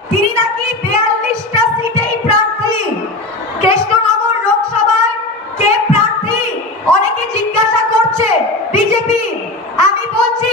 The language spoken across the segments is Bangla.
তিনি নাকি বিয়াল্লিশটা সিটেই প্রার্থী। কৃষ্ণনগর লোকসভায় কে প্রার্থী? অনেকে জিজ্ঞাসা করছে, বিজেপি। আমি বলছি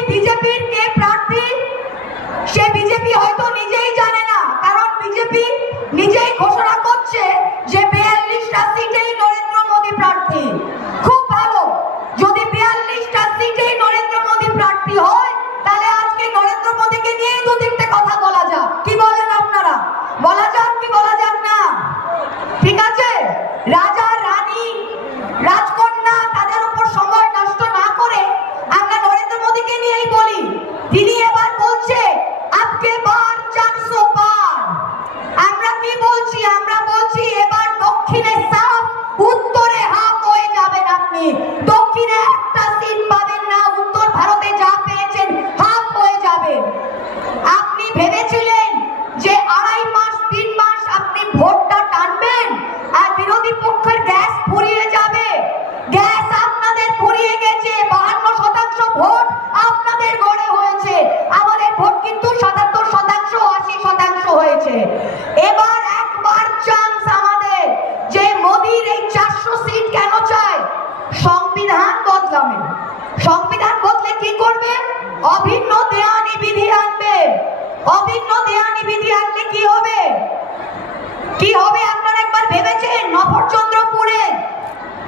राजा এবার একবার চান্স আমাদের। যে মোদির এই চারশো সিট কেন চায়? সংবিধান বদলাবে। সংবিধান বদলে কি করবে? অভিন্ন দেয়ানি বিধি আনবে। অভিন্ন দেয়ানি বিধি আনলে কি হবে? কি হবে আপনারা একবার ভেবেছেন? নফরচন্দ্রপুরে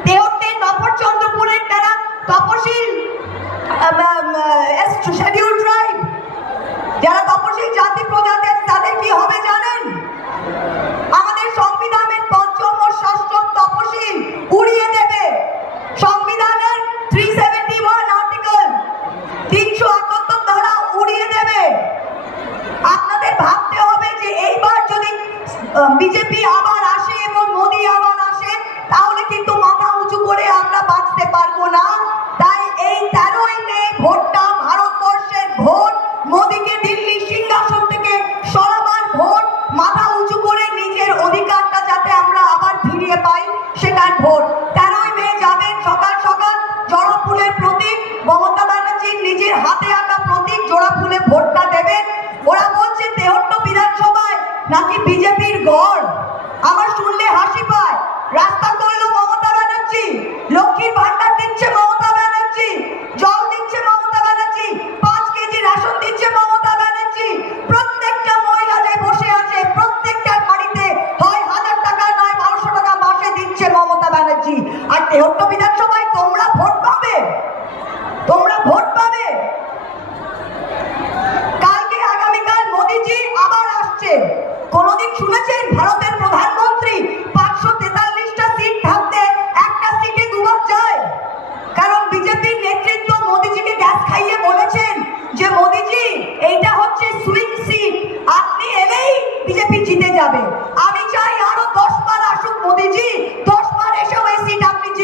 দেহতে নফরচন্দ্রপুরের যারা তপশিল শিডিউল তিনশো একাত্তর ধারা উড়িয়ে দেবে। আপনাদের ভাবতে হবে যে এইবার যদি বিজেপি আবার হাতে আঁকা প্রতীক জোড়া ফুলে ভোটটা দেবেন। ওরা বলছে, তেহট্ট বিধানসভায় নাকি বিজেপির গড়? আমার শুনলে হাসি পায়। রাস্তা করল মমতা ব্যানার্জি। লক্ষ্মীর ভান্ডার দিচ্ছে মমতা ব্যানার্জি। জল দিচ্ছে মমতা ব্যানার্জি। পাঁচ কেজি রেশন দিচ্ছে মমতা ব্যানার্জি। প্রত্যেকটা মহিলা যে বসে আছে, প্রত্যেকটা বাড়িতে হয় হাজার টাকা, নয় বারোশো টাকা মাসে দিচ্ছে মমতা ব্যানার্জি। আর তেহট্ট